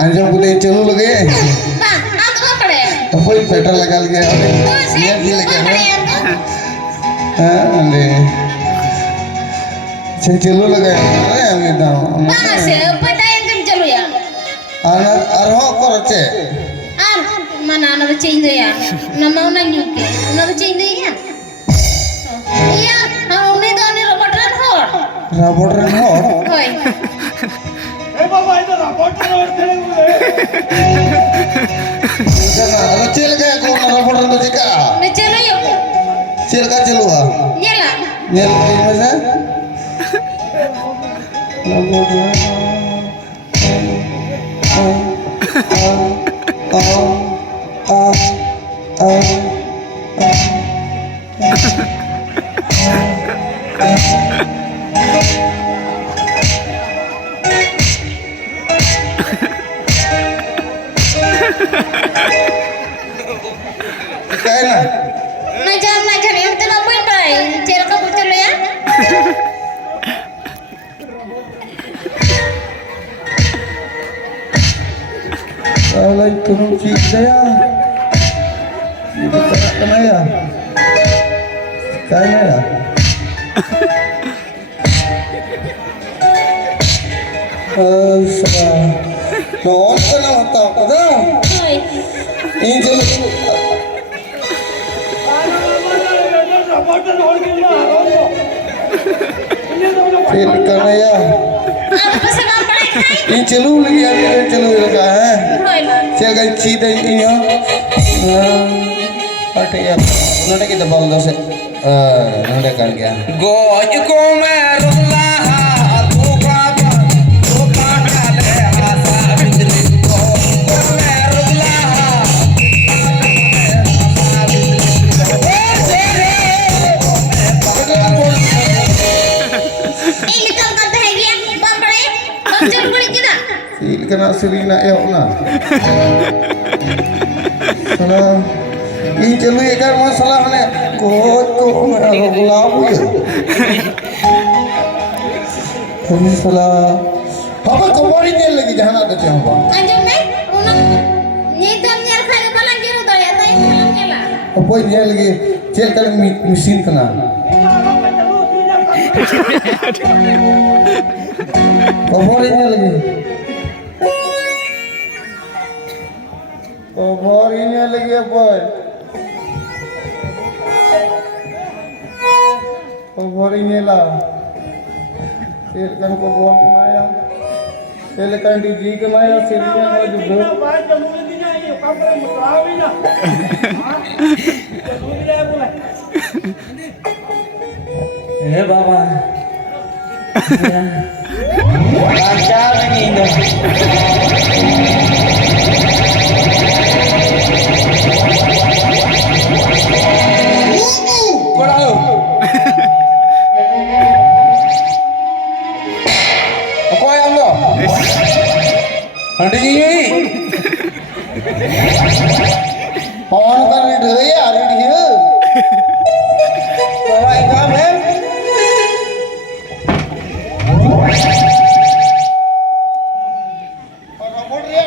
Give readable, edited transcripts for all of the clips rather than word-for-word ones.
अंजम को दे चलो लगे तो कोई पेट्रोल लगा लिया ये भी लगे हाँ अंदे चलो लगे अरे हमें दाम से पता है तुम चलो यार आना अरहो करचे mana anak cing tu ya nama orang nyuki anak cing tu ya iya orang ni tu ni robotran hor hoi बाबा इधर रपोर्टर और तेरे jangan kecil kayak kau ngelaporan tu jika Necelo ya po kecil kan celua nyala nyel ini masa Najar yang tu nak buat apa? Cel kau betul ya? Assalamualaikum cik saya. Ibu tak kena ya? Kaya ya? Asal. Noh, kenapa tak ada? Hoi. Ini jadi. Reporter और के ना Cil kena ya? Apa sebab mereka? Ini celu lagi ada celu lagi है. Hoi. Cil kan cita ini ya. Ada ya. Nanti kita bawa dosa. Nanti kan क्या? Goes को मैं रुला तू बाबा तू पागल है आसा बिजली को मैं रुला Ini kau kata lagi ya? Bam balik, bam jauh balik kita. Cil kena Serina ya na. Salah. Ini celu ya kan masalah ni. Kau merah gulab ya. Ini salah. Apa kau beri dia lagi jangan ada siapa. Anjing ni, una ni tu ni ada kaya balang kira tu ya, tapi balang kira. Apa dia lagi cel kan mesin kena. Kau beri dia lagi. Kau beri dia lagi apa? Koborinya lah, silakan kobor kemana? Silakan DJ kemana? Silakan mau juga. बात जमूरी दी ना ये काम करे मुतावी ना जमूरी ले बोला ए बाबा बाचा नहीं दो कोड़ाओ apa yang lo अंडे जी Pawan kan itu ya, ada dia. बाबा एक काम है Kobor dia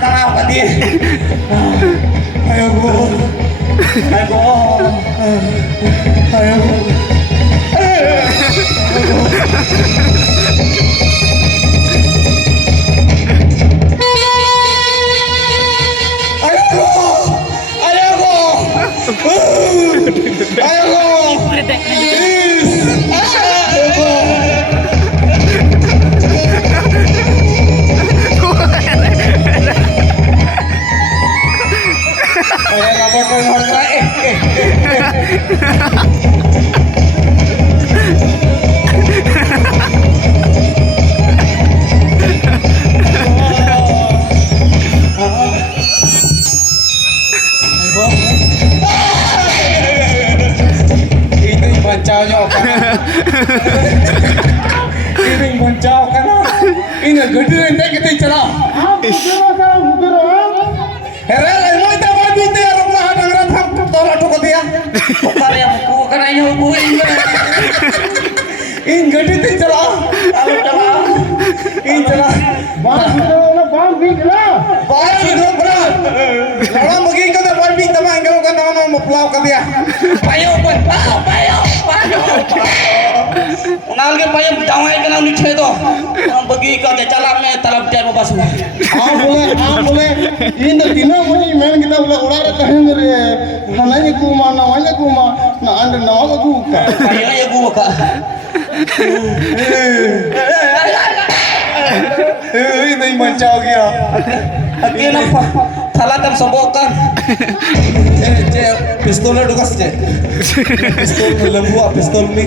karaw ka di. Ayo go. Ayo. Ayo. Ini gede nanti kita cerah. Hera, mau kita maju dia rumah dengan ham tolak toko dia. Pokoknya aku kena nyobu ini. Ini gede kita cerah. Ini cerah. Bang sudah berat. Orang begini kita barbing teman kalau kan orang mau pulau ke dia. Payo. Unal ke payo jangan kena niche tu. Orang pergi ke jalan में तरफ जाए बस में. boleh. Ini tina mani main kita ulah ular kahen रे. Hananya kuma, namanya kuma. Na anda nama aku ka. Payo ya gua ka. Ini macam gaya. Hati nampak. Thala kan sobokan. Pistol dukas je. Pistol lembu, pistol ni.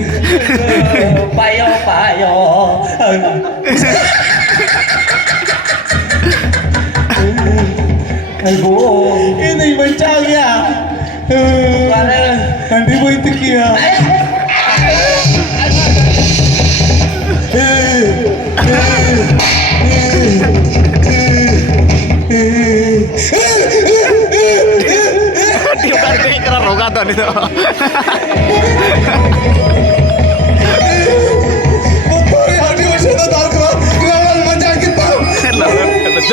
Payo. Ayo, ini macam gaya. Andi boleh tikia. Dia berarti kena rogatan itu. Betul ya, dia sudah tahu kelawan macam kita.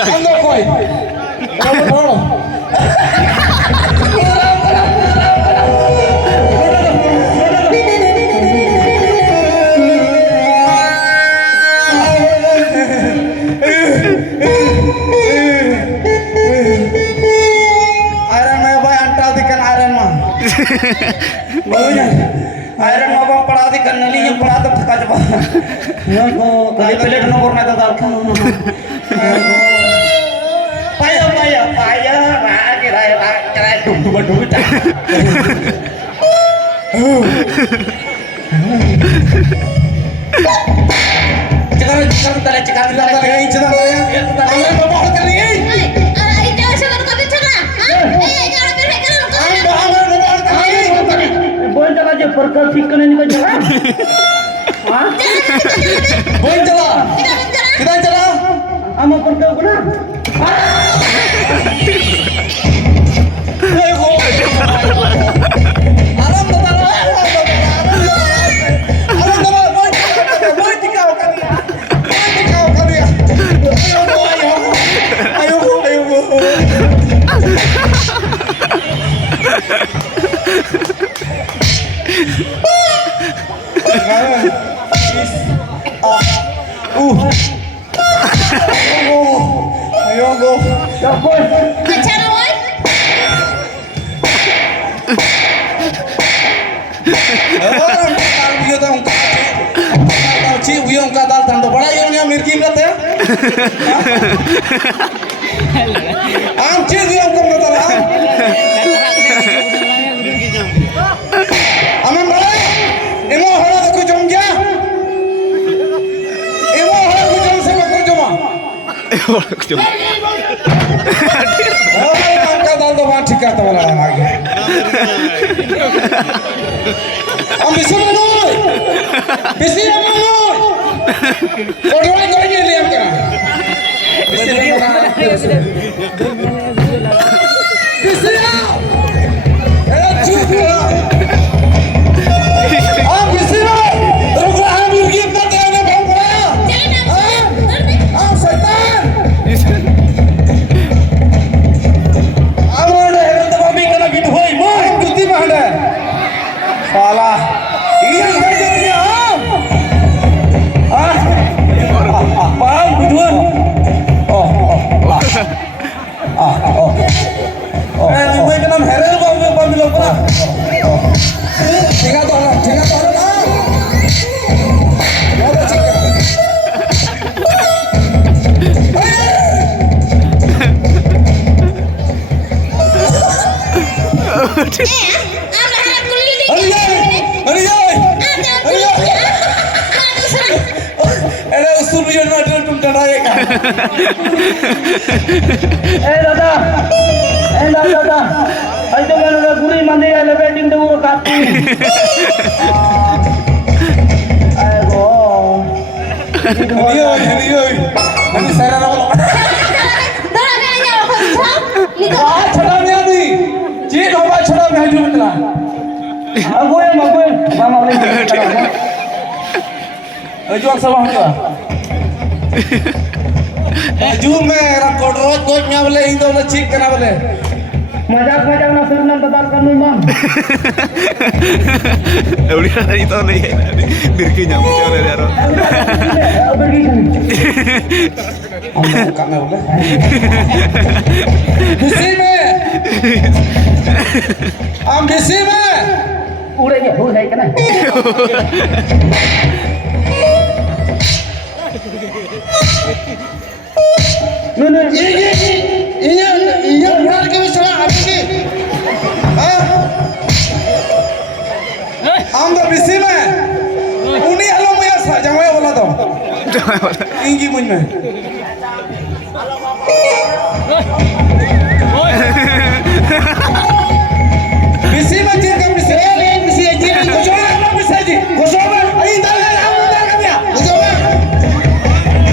Anda koi. Kamu Iron mau bang pernah di kan neli yang pernah tu pakai apa? Nggak kali pelet nomor nanti dalkan. Payo, kira dua tak. Cekar tali. Perkal fikir ini kan jalan. Boleh jalan. Kita jalan. Amo perkal guna. Ayo go. Macam awak? Orang kalau dia tahu kalau cie uyang kadal tanto bada uyangnya mirki berapa ya? Am cie uyang kau kadal am? Aman bada? Emo hara aku jomja? Emo hara aku jom sama aku joma? Orang kadal tu mana ঠিক kata bala lagi. Am bisa menoi? Bisa menoi? Orang kau ini liam kan? Bisa menoi? Bisa? Cuba. Am bisa? Terus ambil gift nanti ada berapa? Am setan? Uy ka nam herer ba pamilok pa. Tinggal to na. Wala chika. Ana harap kulit ini. Ari Ada usul biar nak tum tanai ka. दादा ऐसे मैंने गुरी मंदिर है लेवेटिंग तो वो काटती आएगो Ani saya nak. Chada me adi. Ji hoba chada me haju mitla. अगुए मामा ले Haju ak sabah haju. Haju me ra kodrot koj me bole ing do na chik kana bole. मजाक ना सिर नाम बता कर नु मां Udah tadi itu nih, birki nyamuk ya udah daro. अबर की Am ka me bole. Bisi me. Am bisi me. उड़े के हो जाए कना नु Iya benar ke misalnya apa sih? Am da bisi me. Uni alo me sa jamaya bola to. Ingi muñ me. Bisi me cik kam bisi. Bisi aja. Kucho na bisi ji. Kucho me. Ai dal ka dia. Betul kan?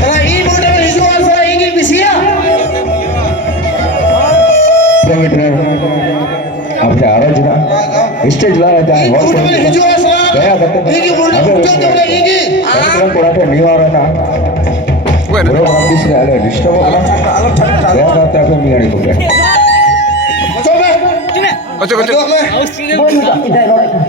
Kalau ini model visual saya ini bisi ya. आपके आवाज ना stage ला रहता है Ini model visual saya. Ini model visual ini. कार्यक्रम पूरा तो नहीं हो रहा ना Bueno, पूरा हम किसी ने अलग डिस्टर्ब हो रहा क्या करते हैं फिर मियानी को क्या Betul kan? kocok kocok. Betul kan?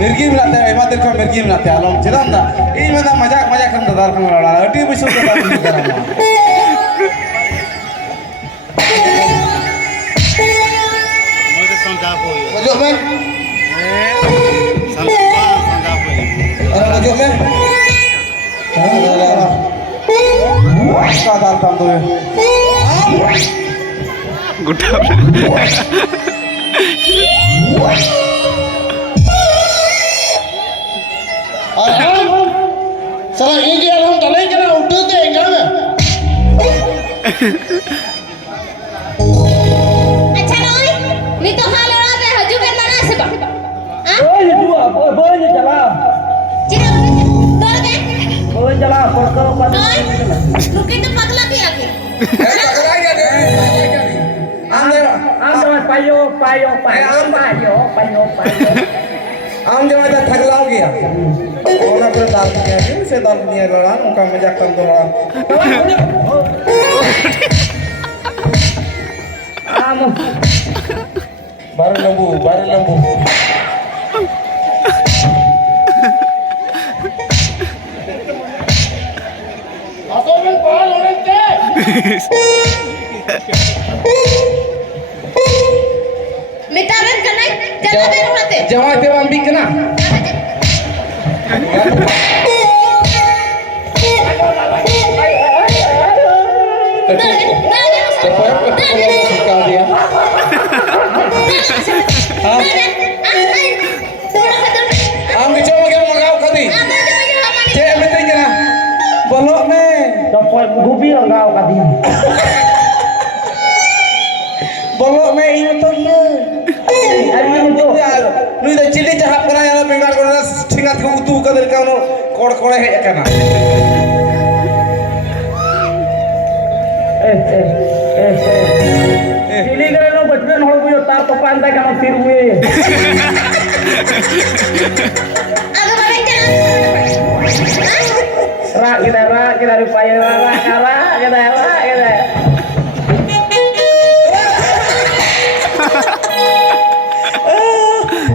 मिर्गी मिलाते हैं एमा देखो मिर्गी मिलाते हैं आलम चला ना ई में ना मजाक हम दादार खान लड़ा अटी बिसु के दार नहीं करा ना Betul kan? Betul kan? का दाल काम तो Guda. Salah ini dia orang talai kena udah deh enggak ya? अच्छा नोई नी तो हाल रहा है हजू के मना से बा हां ओए जुआ बोल चला चिरा तोड़ गए ओए चला पड़कर नोई रुके तो पगला भी आके आम पायो आम जब आजा थकलाओ गया ओना पर दाल दिया से दाल दिया लड़ा उनका मजाक कम तो लड़ा आम बारे लंबू Atau yang pahal orang teh. मितारन कने चला दे उड़ते जवा ते हम बिक ना सिखा दिया हम बिचो में क्या मंगाओ कदी के में ते ना बोलो में तो कोई गुबी रंगाओ का दी बोलो में ई तो ना नुई द चिली चाहप करा यार बेंगार को ठिंगा को उतू कदर का नो कोड़ कोड़े है कना चिली करे नो बचपन हो गयो तार तो पांदा का फिर हुए आगे बढ़े क्या रा kita rupanya रा kita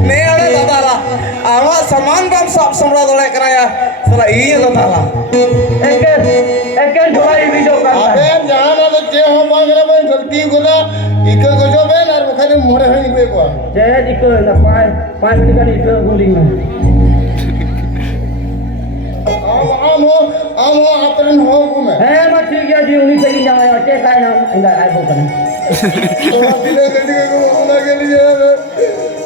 ने अरे दादा आवा सामान बम सब समरा दले करा या साला ई दादा एक ढोलाई वीडियो चे हो बांगला बन गलती गोदा इका गजो बेन और बखाने मोरे हई गए को Saya itu nak pai kan itu guling. आम हो अपरन हो को में Mah ठीक है जी उन्हीं से ही जाए अच्छे काय ना इंदा आई बोलते हैं. तो दिले गड्डी को बोला के लिए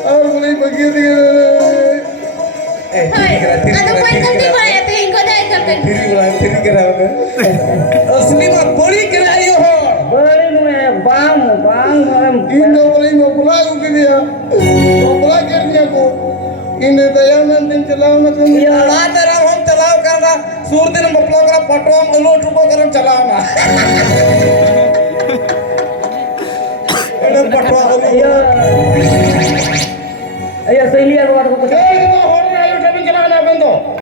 और बोले बगी दिए आता कोई गलती करे तो इनको जाए करते फिर करा असली में बड़ी कराई हो Beri bang इन दो बोले मैं बुला के दिया तो बुला के दिया को इन दया में दिन चलाओ ना तुम चला तेरा हम चलाओ करना सूर दिन मपलो करा पटवा मलो ठुको करम चलाओ ना एने Patwa Iya. Iya, saya lihat waktu ए हो रहा है कभी चलाना बंद हो